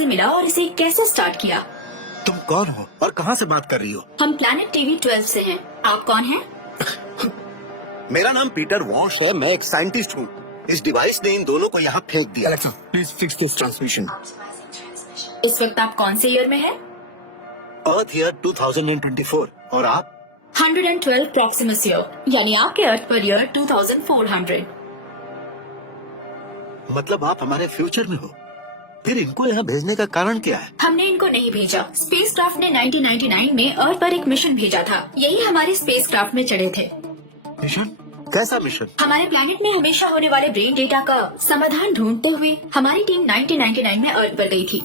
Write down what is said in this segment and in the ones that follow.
कैसे मिला और इसे कैसे स्टार्ट किया। तुम कौन हो और कहाँ से बात कर रही हो? हम प्लैनेट टीवी 12 से हैं। आप कौन हैं? मेरा नाम पीटर वॉश है, मैं एक साइंटिस्ट हूँ। इस डिवाइस ने इन दोनों को यहाँ फेंक दिया। Alexa, please fix this transmission. इस वक्त आप कौन से ईयर में हैं? अर्थ ईयर 2024 और आप? 112 प्रॉक्सिमस ईयर, यानी आपके अर्थ पर ईयर 2400। मतलब आप हमारे फ्यूचर में हो। फिर इनको यहाँ भेजने का कारण क्या है? हमने इनको नहीं भेजा। स्पेसक्राफ्ट ने 1999 में अर्थ पर एक मिशन भेजा था। यही हमारे स्पेसक्राफ्ट में चढ़े थे। मिशन? कैसा मिशन? हमारे प्लैनेट में हमेशा होने वाले ब्रेन डेटा का समाधान ढूंढते हुए हमारी टीम 1999 में अर्थ पर गई थी।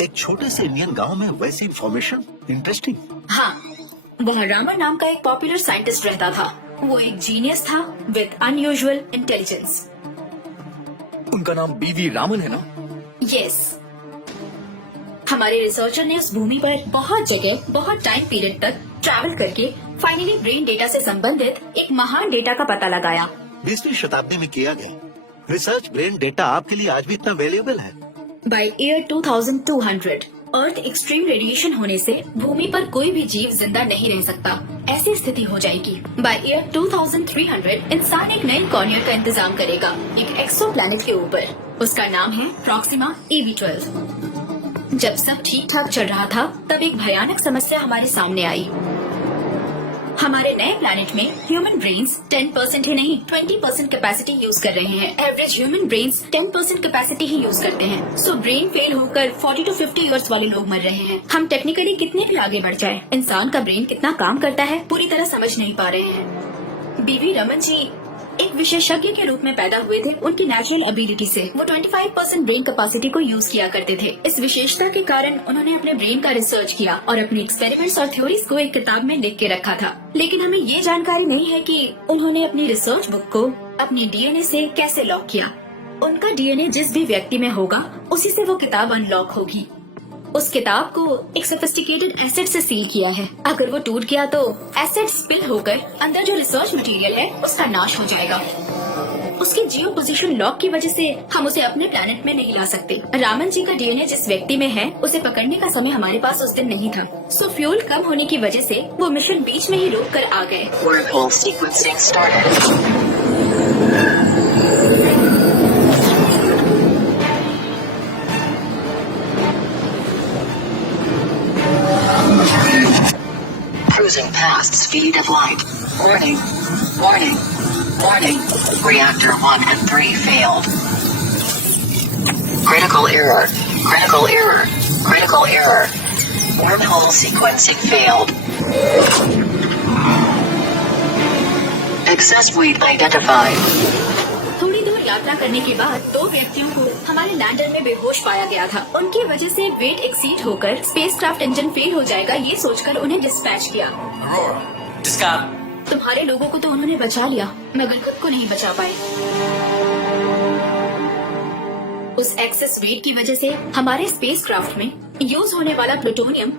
एक छोटे से इंडियन गांव में वैसी इंफॉर्मेशन, इंटरेस्टिंग। हाँ, वहाँ रामन नाम का एक पॉपुलर साइंटिस्ट रहता था। वो एक जीनियस था विद अनयूजुअल इंटेलिजेंस। उनका नाम बीवी रामन है ना? यस। हमारे रिसर्चर ने उस भूमि पर बहुत जगह, बहुत टाइम पीरियड तक ट्रैवल करके फाइनली ब्रेन डेटा से संबंधित एक महान डेटा का पता लगाया। 20वीं शताब्दी में किया गया रिसर्च ब्रेन डेटा आपके लिए आज भी इतना वैल्यूएबल है। By year 2200 earth extreme radiation होने से भूमि पर कोई भी जीव जिंदा नहीं रह सकता। ऐसी स्थिति हो जाएगी। बाय ईयर 2300 इंसान एक नए कॉर्नियर का इंतजाम करेगा, एक एक्सोप्लैनेट के ऊपर। उसका नाम है प्रॉक्सिमा EV12। जब सब ठीक ठाक चल रहा था, तब एक भयानक समस्या हमारे सामने आई। हमारे नए प्लैनेट में ह्यूमन ब्रेन्स 10% ही नहीं 20% कैपेसिटी यूज कर रहे हैं। एवरेज ह्यूमन ब्रेन्स 10% कैपेसिटी ही यूज करते हैं। सो ब्रेन फेल होकर 40 to 50 इयर्स वाले लोग मर रहे हैं। हम टेक्निकली कितने भी आगे बढ़ जाए, इंसान का ब्रेन कितना काम करता है पूरी तरह समझ नहीं पा रहे हैं। बीवी रमन जी एक विशेषज्ञ के रूप में पैदा हुए थे। उनकी नेचुरल एबिलिटी से वो 25% ब्रेन कैपेसिटी को यूज किया करते थे। इस विशेषता के कारण उन्होंने अपने ब्रेन का रिसर्च किया और अपने एक्सपेरिमेंट्स और थ्योरीज को एक किताब में लिख के रखा था। लेकिन हमें ये जानकारी नहीं है कि उन्होंने अपनी रिसर्च बुक को अपने DNA से कैसे लॉक किया। उनका DNA जिस भी व्यक्ति में होगा, उसी से वो किताब अनलॉक होगी। उस किताब को एक सोफिस्टिकेटेड एसिड से सील किया है। अगर वो टूट गया तो एसिड स्पिल होकर अंदर जो रिसर्च मटेरियल है उसका नाश हो जाएगा। उसकी जियो पोजीशन लॉक की वजह से हम उसे अपने प्लैनेट में नहीं ला सकते। रामन जी का DNA जिस व्यक्ति में है, उसे पकड़ने का समय हमारे पास उस दिन नहीं था। सो फ्यूल कम होने की वजह से वो मिशन बीच में ही रोक कर आ गए। Cruising past speed of light. Warning. Warning. Warning. Reactor 1 and 3 failed. Critical error. Critical error. Critical error. Wormhole sequencing failed. Excess weight identified. थोड़ी दूर यात्रा करने के बाद 2 व्यक्तियों को हमारे लैंडर में बेहोश पाया गया था। उनकी वजह से वेट एक्सीड होकर स्पेसक्राफ्ट इंजन फेल हो जाएगा, ये सोचकर उन्हें डिस्पैच किया। तुम्हारे लोगों को तो उन्होंने बचा लिया, मगर खुद को नहीं बचा पाए। उस एक्सेस वेट की वजह से हमारे स्पेसक्राफ्ट में यूज होने वाला प्लूटोनियम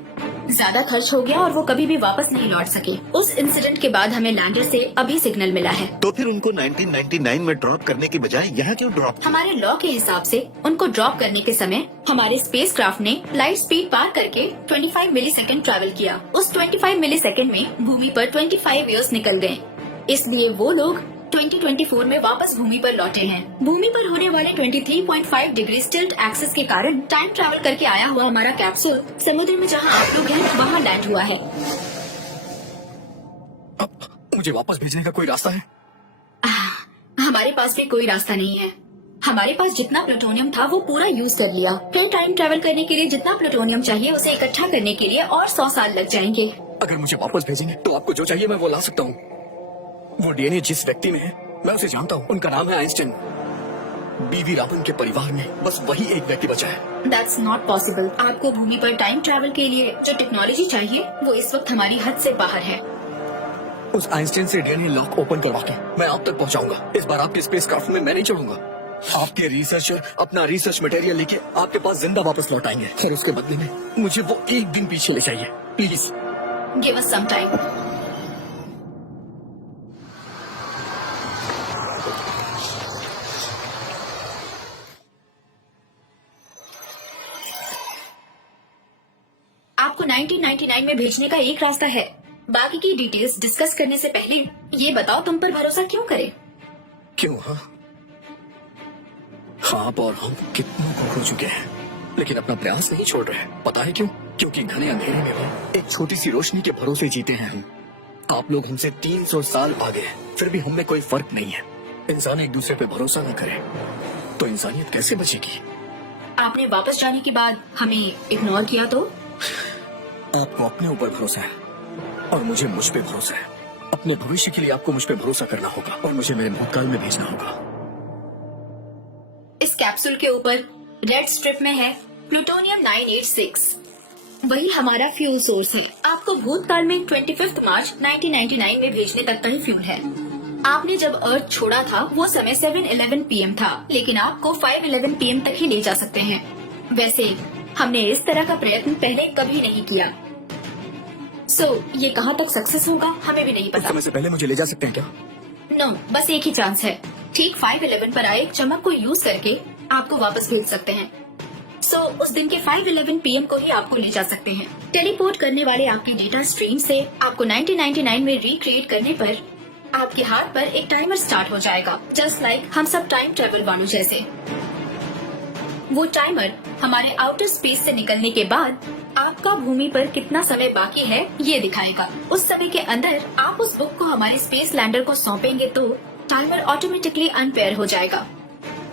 ज्यादा खर्च हो गया और वो कभी भी वापस नहीं लौट सके। उस इंसिडेंट के बाद हमें लैंडर से अभी सिग्नल मिला है। तो फिर उनको 1999 में ड्रॉप करने की बजाय यहाँ क्यों ड्रॉप किया? हमारे लॉ के हिसाब से उनको ड्रॉप करने के समय हमारे स्पेसक्राफ्ट ने लाइट स्पीड पार करके 25 मिलीसेकंड ट्रैवल किया। उस 25 मिलीसेकंड में भूमि पर 25 इयर्स निकल गए। इसलिए वो लोग 2024 में वापस भूमि पर लौटे हैं। भूमि पर होने वाले 23.5 डिग्री टिल्ट एक्सिस के कारण टाइम ट्रैवल करके आया हुआ हमारा कैप्सूल समुद्र में जहां आप लोग हैं वहां लैंड हुआ है। मुझे वापस भेजने का कोई रास्ता है? हमारे पास भी कोई रास्ता नहीं है। हमारे पास जितना प्लूटोनियम था वो पूरा यूज कर लिया। फिर टाइम ट्रैवल करने के लिए जितना प्लूटोनियम चाहिए उसे इकट्ठा करने के लिए और 100 साल लग जाएंगे। अगर मुझे वापस भेजेंगे तो आपको जो चाहिए मैं वो ला सकता हूँ। वो DNA जिस व्यक्ति में है मैं उसे जानता हूँ। उनका नाम है आइंस्टाइन। बीवी रामन के परिवार में बस वही एक व्यक्ति बचा है। That's not possible। आपको भूमि पर टाइम ट्रैवल के लिए जो टेक्नोलॉजी चाहिए वो इस वक्त हमारी हद से बाहर है। उस आइंस्टाइन से DNA लॉक ओपन करवा के मैं आप तक पहुँचाऊंगा। इस बार आपके स्पेसक्राफ्ट में मैं नहीं चढ़ूंगा। आपके रिसर्चर अपना रिसर्च मटेरियल लेके आपके पास जिंदा वापस लौट आएंगे और उसके बदले में मुझे वो एक दिन पीछे ले जाइए please. Give us some time। आपको 1999 में भेजने का एक रास्ता है। बाकी की डिटेल्स डिस्कस करने से पहले ये बताओ तुम पर भरोसा क्यों करें? क्यों? हाँ, आप और हम कितनों को खो चुके हैं, लेकिन अपना प्रयास नहीं छोड़ रहे। पता है क्यों? क्योंकि घने अंधेरे में भी एक छोटी सी रोशनी के भरोसे जीते हैं हम। आप लोग हमसे 300 साल आगे हैं, फिर भी हम में कोई फर्क नहीं है। इंसान एक दूसरे पे भरोसा न करे तो इंसानियत कैसे बचेगी? आपने वापस जाने के बाद हमें इग्नोर किया तो? आपको अपने ऊपर भरोसा है और मुझे मुझ पे भरोसा है। अपने भविष्य के लिए आपको मुझ पे भरोसा करना होगा और मुझे मेरे भूतकाल में भेजना होगा। इस कैप्सूल के ऊपर रेड स्ट्रिप में है प्लूटोनियम 986। वही हमारा फ्यूल सोर्स है। आपको भूतकाल में 25 मार्च 1999 में भेजने तक का ही फ्यूल है। आपने जब अर्थ छोड़ा था वो समय 7:11 PM था, लेकिन आपको 5:11 PM तक ही ले जा सकते हैं। वैसे हमने इस तरह का प्रयत्न पहले कभी नहीं किया। ये कहाँ तक सक्सेस होगा हमें भी नहीं उस पता। समय से पहले मुझे ले जा सकते हैं क्या? नो, बस एक ही चांस है। ठीक 5:11 पर आए एक चमक को यूज करके आपको वापस भेज सकते हैं। उस दिन के 5:11 PM को ही आपको ले जा सकते हैं। टेलीपोर्ट करने वाले आपके डेटा स्ट्रीम से आपको 1999 में रिक्रिएट करने पर आपके हाथ पर एक टाइमर स्टार्ट हो जाएगा, जस्ट लाइक हम सब टाइम ट्रेवल वालों जैसे। वो टाइमर हमारे आउटर स्पेस से निकलने के बाद आपका भूमि पर कितना समय बाकी है ये दिखाएगा। उस समय के अंदर आप उस बुक को हमारे स्पेस लैंडर को सौंपेंगे तो टाइमर ऑटोमेटिकली अनपेयर हो जाएगा।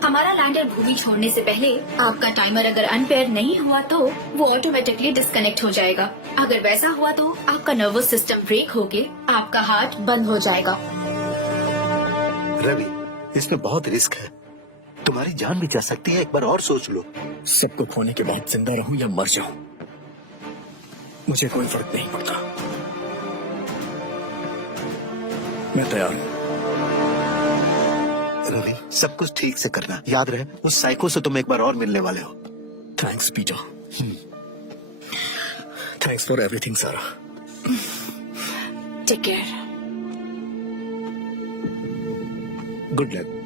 हमारा लैंडर भूमि छोड़ने से पहले आपका टाइमर अगर अनपेयर नहीं हुआ तो वो ऑटोमेटिकली डिस्कनेक्ट हो जाएगा। अगर वैसा हुआ तो आपका नर्वस सिस्टम ब्रेक होके आपका हार्ट बंद हो जाएगा। रवि, इसमें बहुत रिस्क है, तुम्हारी जान भी जा सकती है। एक बार और सोच लो। सब कुछ होने के बाद जिंदा रहूं या मर जाऊं, मुझे कोई फर्क नहीं पड़ता। मैं तैयार हूं। रवि, सब कुछ ठीक से करना, याद रहे उस साइको से तुम एक बार और मिलने वाले हो। Thanks Peter. Thanks for everything Sara. Take care. Good luck.